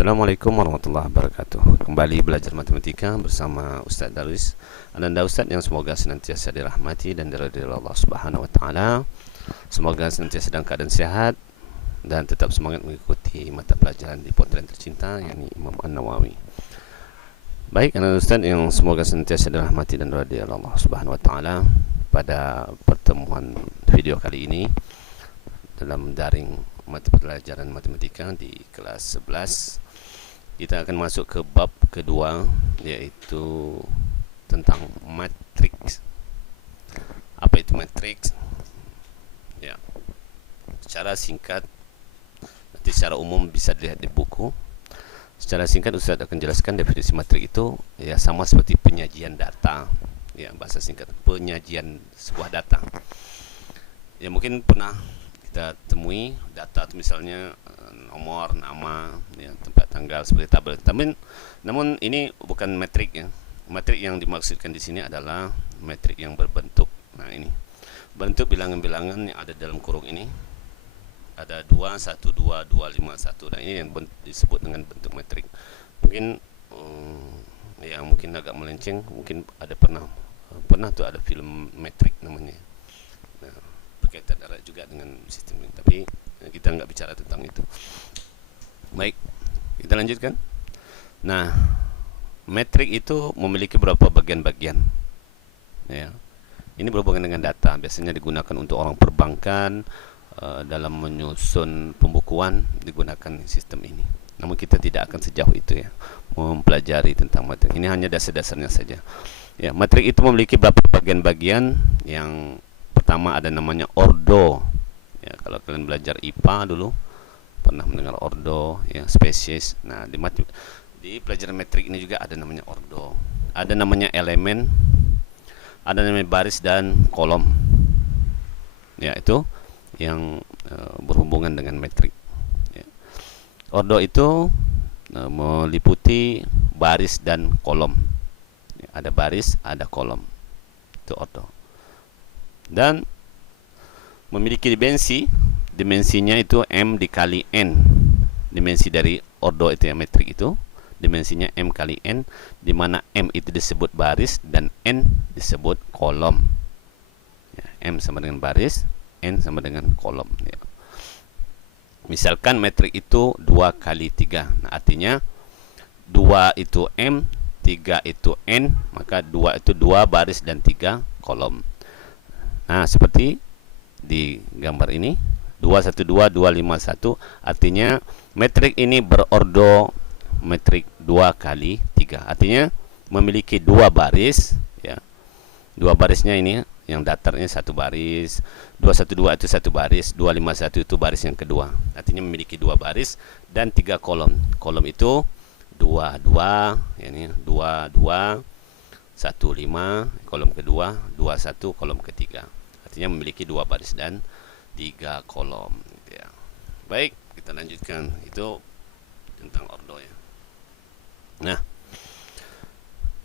Assalamualaikum warahmatullahi wabarakatuh. Kembali belajar matematika bersama Ustaz Darwis. Ananda Ustaz yang semoga senantiasa dirahmati dan diridhai Allah Subhanahu wa taala. Semoga senantiasa dalam keadaan sehat dan tetap semangat mengikuti mata pelajaran di pondok tercinta yakni Imam An-Nawawi. Baik, Ananda Ustaz yang semoga senantiasa dirahmati dan diridhai Allah Subhanahu wa taala. Pada pertemuan video kali ini dalam daring mata pelajaran matematika di kelas 11 kita akan masuk ke bab kedua, yaitu tentang matriks. Apa itu matriks? Ya, secara singkat, nanti secara umum bisa dilihat di buku. Secara singkat Ustaz akan jelaskan definisi matriks itu ya sama seperti penyajian data. Ya, bahasa singkat penyajian sebuah data. Ya, mungkin pernah kita temui data itu misalnya nomor, nama, ya, tempat, tanggal seperti tabel. Namun ini bukan metrik ya. Metrik yang dimaksudkan di sini adalah metrik yang berbentuk. Nah, ini bentuk bilangan-bilangan yang ada dalam kurung ini. Ada 2, 1, 2, 2, 5, 1. Nah, ini yang disebut dengan bentuk metrik. Mungkin ya mungkin agak melenceng, mungkin ada pernah tuh ada film metrik namanya. Nah, berkaitan erat juga dengan sistem ini, tapi kita nggak bicara tentang itu. Baik, kita lanjutkan. Nah, metrik itu memiliki beberapa bagian-bagian. Ya, ini berhubungan dengan data. Biasanya digunakan untuk orang perbankan dalam menyusun pembukuan digunakan sistem ini. Namun kita tidak akan sejauh itu ya, mempelajari tentang metrik. Ini hanya dasar-dasarnya saja. Ya, metrik itu memiliki beberapa bagian-bagian. Yang pertama ada namanya ordo. Ya, kalau kalian belajar IPA dulu pernah mendengar ordo, ya, spesies. Nah, di pelajaran metrik ini juga ada namanya ordo. Ada namanya elemen, ada namanya baris dan kolom. Ya, itu yang berhubungan dengan metrik. Ya. Ordo itu meliputi baris dan kolom. Ya, ada baris, ada kolom. Itu ordo. Dan memiliki dimensinya itu M dikali N. Dimensi dari ordo itu ya, metrik itu dimensinya M kali N, di mana M itu disebut baris dan N disebut kolom ya, M sama dengan baris, N sama dengan kolom ya. Misalkan metrik itu 2 kali 3. Nah, artinya 2 itu M, 3 itu N, maka 2 itu 2 baris dan 3 kolom. Nah, seperti di gambar ini 212 251, artinya metrik ini berordo metrik 2 kali 3, artinya memiliki 2 baris ya. 2 barisnya ini yang datarnya 1 baris, 212 itu 1 baris, 251 itu baris yang kedua, artinya memiliki 2 baris dan 3 kolom. Kolom itu 2 2 ya, ini 2 2 1 5, kolom kedua 2 1, kolom ketiga, artinya memiliki 2 baris dan 3 kolom ya. Baik, kita lanjutkan. Itu tentang ordo ya. Nah,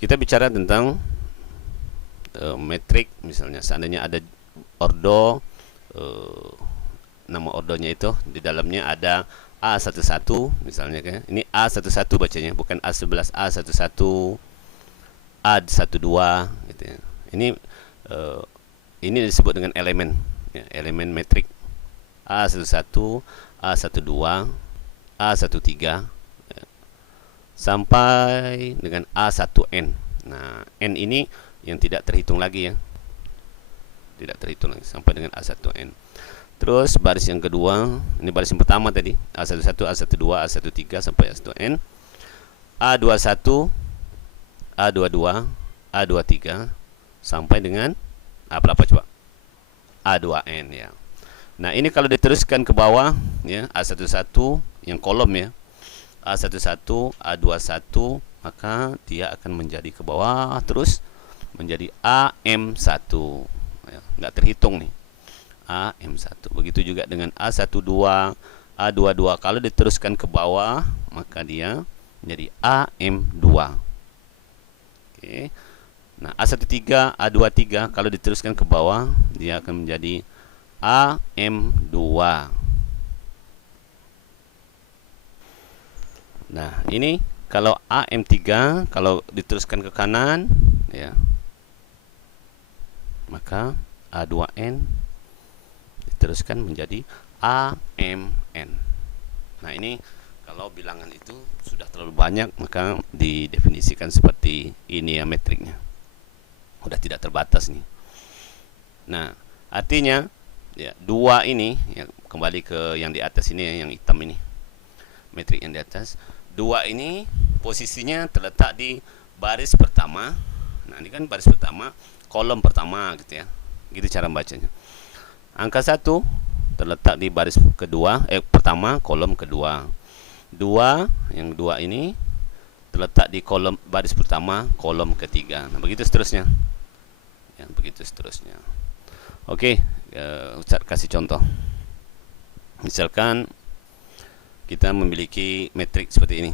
kita bicara tentang metrik. Misalnya seandainya ada ordo, nama ordonya itu di dalamnya ada A11 misalnya kan. Ini A11 bacanya, bukan A11, A11, A12 gitu ya. Ini disebut dengan elemen ya, elemen metrik A11, A12, A13 ya, sampai dengan A1N. Nah, N ini yang tidak terhitung lagi ya, tidak terhitung lagi sampai dengan A1N. Terus baris yang kedua, ini baris yang pertama tadi, A11, A12, A13 sampai A1N. A21, A22, A23 sampai dengan A berapa coba? A2N ya. Nah, ini kalau diteruskan ke bawah ya, A11 yang kolom ya, A11, A21, maka dia akan menjadi ke bawah terus menjadi AM1 ya, nggak terhitung nih, AM1. Begitu juga dengan A12, A22, kalau diteruskan ke bawah maka dia menjadi AM2. Oke. Nah, A13, A23 kalau diteruskan ke bawah dia akan menjadi AM2. Nah, ini kalau AM3 kalau diteruskan ke kanan ya, maka A2N diteruskan menjadi AMN. Nah, ini kalau bilangan itu sudah terlalu banyak maka didefinisikan seperti ini ya metriknya. Udah tidak terbatas nih. Nah, artinya ya, 2 ini ya, kembali ke yang di atas ini yang hitam ini. Metrik yang di atas. 2 ini posisinya terletak di baris pertama. Nah, ini kan baris pertama, kolom pertama gitu ya. Gitu cara bacanya. Angka 1 terletak di baris kedua, pertama, kolom kedua. 2, yang 2 ini terletak di kolom baris pertama, kolom ketiga. Nah, begitu seterusnya. Ya, begitu seterusnya. Oke, Ustaz kasih contoh. Misalkan kita memiliki metrik seperti ini.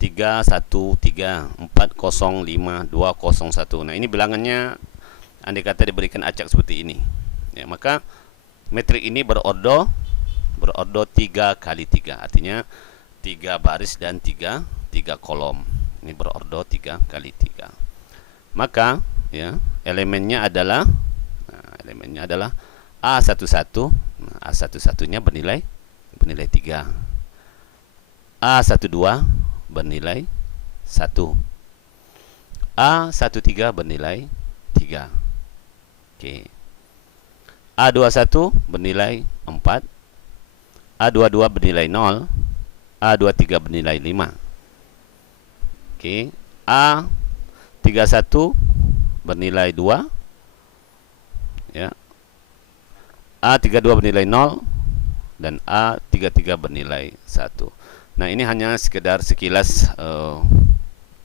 3, 1, 3, 4, 0, 5, 2, 0, 1. Nah, ini bilangannya andai kata diberikan acak seperti ini. Ya, maka metrik ini berordo 3 kali 3. Artinya 3 baris dan 3 kolom. Ini berordo 3 kali 3. Maka ya, elemennya adalah A11. Nah, A11-nya bernilai 3. A12 bernilai 1. A13 bernilai 3. Oke. A21 bernilai 4. A22 bernilai 0. A23 bernilai 5. Oke. A31 bernilai 2. Ya. A32 bernilai 0 dan A33 bernilai 1. Nah, ini hanya sekedar sekilas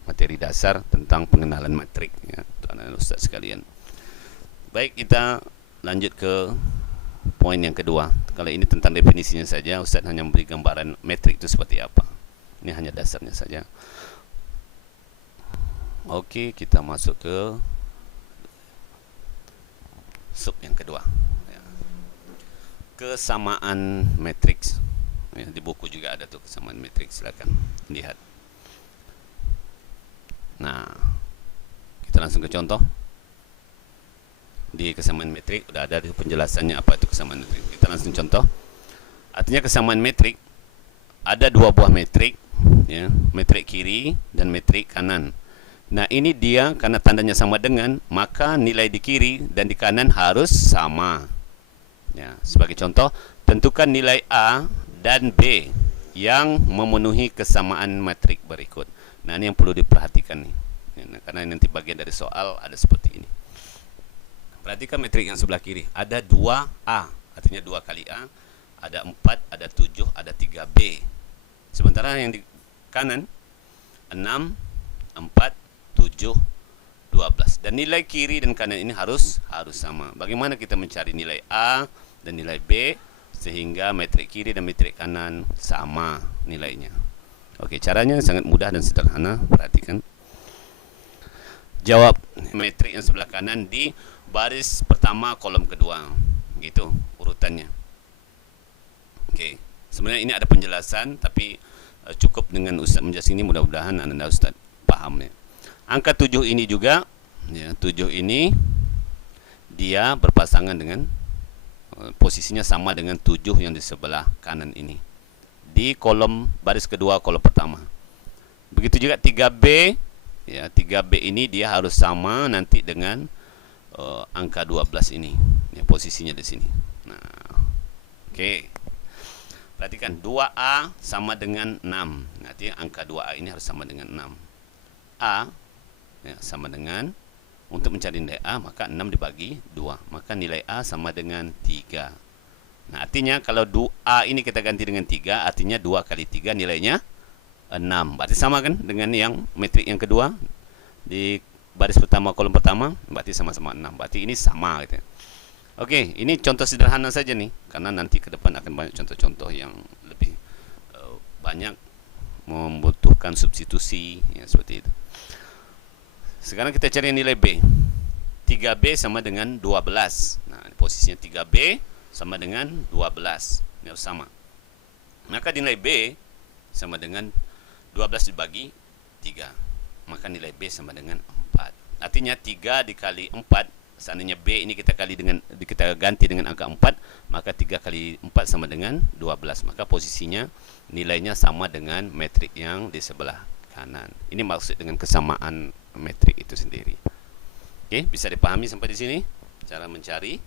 materi dasar tentang pengenalan metrik ya, anak Ustaz sekalian. Baik, kita lanjut ke poin yang kedua. Kalau ini tentang definisinya saja, Ustaz hanya memberi gambaran metrik itu seperti apa. Ini hanya dasarnya saja. Oke, kita masuk ke sub yang kedua. Kesamaan matriks ya, di buku juga ada tuh kesamaan matriks, silakan lihat. Nah, kita langsung ke contoh. Di kesamaan metrik udah ada di penjelasannya apa itu kesamaan metrik. Kita langsung contoh. Artinya kesamaan metrik ada 2 buah metrik ya, metrik kiri dan metrik kanan. Nah, ini dia karena tandanya sama dengan, maka nilai di kiri dan di kanan harus sama. Ya, sebagai contoh, tentukan nilai A dan B yang memenuhi kesamaan metrik berikut. Nah, ini yang perlu diperhatikan nih. Ya, karena nanti bagian dari soal ada seperti ini. Perhatikan metrik yang sebelah kiri. Ada 2A, artinya 2 kali A. Ada 4, ada 7, ada 3B. Sementara yang di kanan 6, 4, 7, 12. Dan nilai kiri dan kanan ini harus sama. Bagaimana kita mencari nilai A dan nilai B sehingga metrik kiri dan metrik kanan sama nilainya? Oke, caranya sangat mudah dan sederhana. Perhatikan. Jawab metrik yang sebelah kanan di baris pertama kolom kedua. Gitu urutannya. Oke. Sebenarnya ini ada penjelasan, tapi cukup dengan Ustaz menjelaskan ini, mudah-mudahan Anda Ustaz paham ya. Angka 7 ini juga ya, 7 ini dia berpasangan dengan posisinya sama dengan 7 yang di sebelah kanan ini. Di kolom baris kedua kolom pertama. Begitu juga 3B ya, 3B ini dia harus sama nanti dengan angka 12 ini. Ya, posisinya di sini. Nah, oke. Perhatikan 2A sama dengan 6. Nanti angka 2A ini harus sama dengan 6. A ya, sama dengan, untuk mencari nilai A maka 6 dibagi 2, maka nilai A sama dengan 3. Nah, artinya kalau A ini kita ganti dengan 3, artinya 2 kali 3 nilainya 6. Berarti sama kan dengan yang metrik yang kedua di baris pertama kolom pertama, berarti sama-sama 6. Berarti ini sama gitu. Oke, ini contoh sederhana saja nih, karena nanti ke depan akan banyak contoh-contoh yang lebih banyak membutuhkan substitusi ya, seperti itu. Sekarang kita cari nilai B. 3B sama dengan 12. Nah, posisinya 3B sama dengan 12. Ini harus sama. Maka nilai B sama dengan 12 dibagi 3. Maka nilai B sama dengan 4. Artinya 3 dikali 4, seandainya B ini kita ganti dengan angka 4, maka 3 kali 4 sama dengan 12. Maka posisinya nilainya sama dengan metrik yang di sebelah kanan. Ini maksud dengan kesamaan metrik itu sendiri. Oke, bisa dipahami sampai di sini cara mencari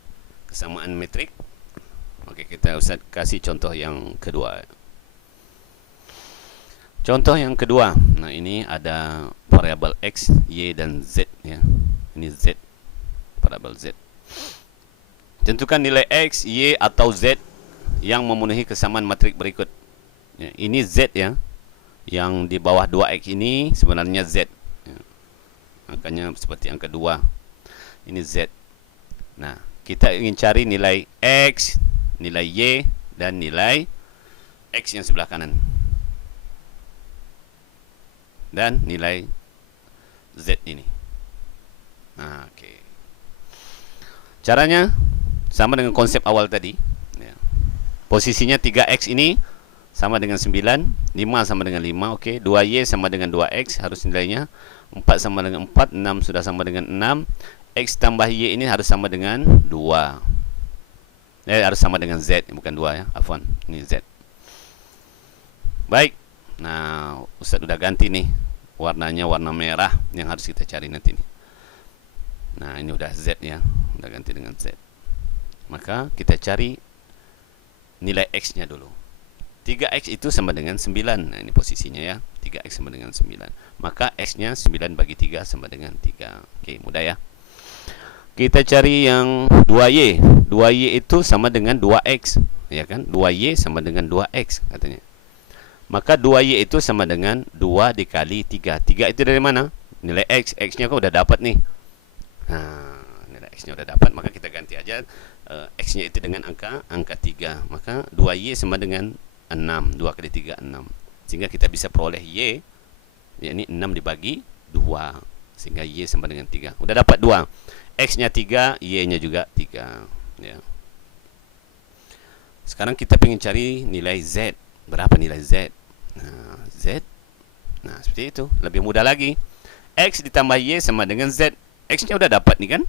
kesamaan metrik. Oke, kita Ustaz kasih contoh yang kedua. Contoh yang kedua. Nah, ini ada variabel X, Y, dan Z ya. Ini Z, variabel Z. Tentukan nilai X, Y, atau Z yang memenuhi kesamaan metrik berikut. Ya, ini Z ya. Yang di bawah 2X ini sebenarnya Z. Ya. Angkanya seperti angka 2. Ini Z. Nah, kita ingin cari nilai X, nilai Y, dan nilai X yang sebelah kanan. Dan nilai Z ini. Nah, oke. Caranya sama dengan konsep awal tadi. Ya. Posisinya 3X ini sama dengan 9, 5 sama dengan 5, oke. 2Y sama dengan 2X harus nilainya. 4 sama dengan 4, 6 sudah sama dengan 6. X tambah Y ini harus sama dengan 2. Harus sama dengan Z, bukan 2 ya. Afwan, ini Z. Baik. Nah, Ustaz udah ganti nih warnanya, warna merah yang harus kita cari nanti nih. Nah, ini udah Z ya, udah ganti dengan Z. Maka kita cari nilai X-nya dulu. 3X itu sama dengan 9. Nah, ini posisinya ya. 3X sama dengan 9. Maka X-nya 9 bagi 3 sama dengan 3. Oke, mudah ya. Kita cari yang 2Y. 2Y itu sama dengan 2X, ya kan? 2Y sama dengan 2X katanya. Maka 2Y itu sama dengan 2 dikali 3. 3 itu dari mana? Nilai X. X-nya kok udah dapat nih. Nah, nilai X-nya udah dapat, maka kita ganti aja X-nya itu dengan angka 3. Maka 2Y sama dengan 6. 2 kali 3, 6. Sehingga kita bisa peroleh Y, yakni 6 dibagi 2. Sehingga Y sama dengan 3. Udah dapat 2. X-nya 3, Y-nya juga 3. Ya. Sekarang kita ingin cari nilai Z. Berapa nilai Z? Nah, Z. Nah, seperti itu. Lebih mudah lagi. X ditambah Y sama dengan Z. X-nya udah dapat nih kan?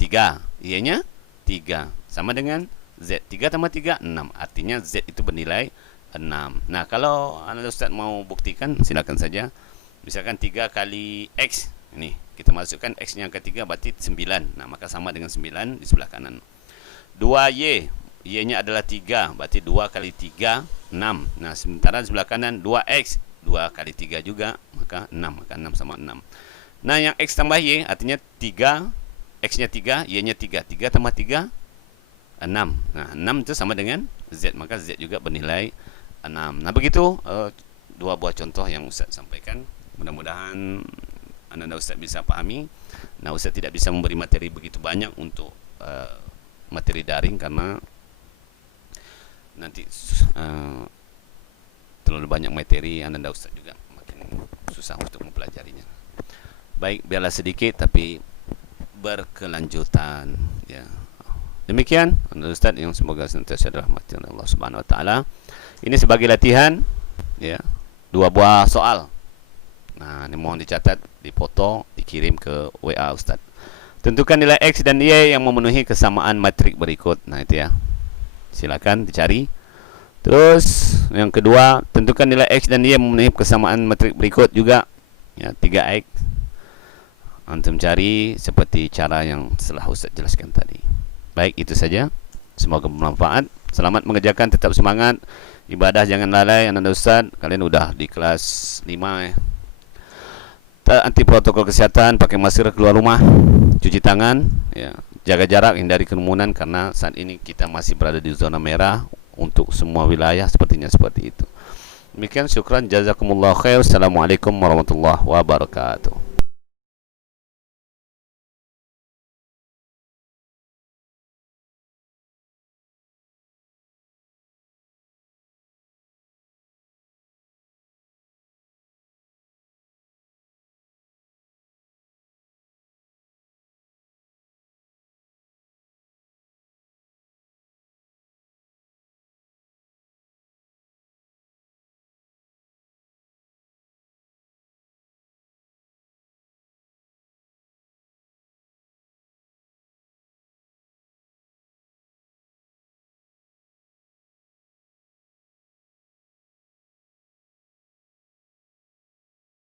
3. Y-nya 3. Sama dengan Z. 3 tambah 3, 6. Artinya Z itu bernilai 6. Nah, kalau Anda Ustaz mau buktikan, silakan saja. Misalkan 3 kali X. Ini, kita masukkan X-nya ke 3, berarti 9. Nah, maka sama dengan 9 di sebelah kanan. 2Y. Y-nya adalah 3, berarti 2 kali 3, 6. Nah, sementara di sebelah kanan 2X, 2 kali 3 juga, maka 6. Maka 6 sama 6. Nah, yang X tambah Y, artinya 3, X-nya 3, Y-nya 3. 3 tambah 3, 6. Nah, 6 itu sama dengan Z, maka Z juga bernilai 6. Nah, begitu dua buah contoh yang Ustaz sampaikan. Mudah-mudahan Anda Ustaz bisa pahami. Nah, Ustaz tidak bisa memberi materi begitu banyak untuk materi daring karena nanti terlalu banyak materi, Anda Ustaz juga makin susah untuk mempelajarinya. Baik, biarlah sedikit tapi berkelanjutan ya. Demikian Anda Ustaz yang semoga senantiasa dirahmati oleh Allah Subhanahu wa taala. Ini sebagai latihan ya, 2 buah soal. Nah, ini mohon dicatat, dipoto, dikirim ke WA Ustaz. Tentukan nilai X dan Y yang memenuhi kesamaan metrik berikut. Nah, itu ya. Silakan dicari. Terus yang kedua, tentukan nilai X dan Y yang memenuhi kesamaan metrik berikut juga. Ya, 3X. Antum cari seperti cara yang telah Ustaz jelaskan tadi. Baik, itu saja. Semoga bermanfaat. Selamat mengerjakan, tetap semangat. Ibadah jangan lalai. Anda Ustaz, kalian udah di kelas 5 ya. Taati protokol kesehatan, pakai masker keluar rumah, cuci tangan, ya, jaga jarak, hindari kerumunan karena saat ini kita masih berada di zona merah untuk semua wilayah, sepertinya seperti itu. Demikian, syukran, jazakumullah khair. Assalamualaikum warahmatullahi wabarakatuh.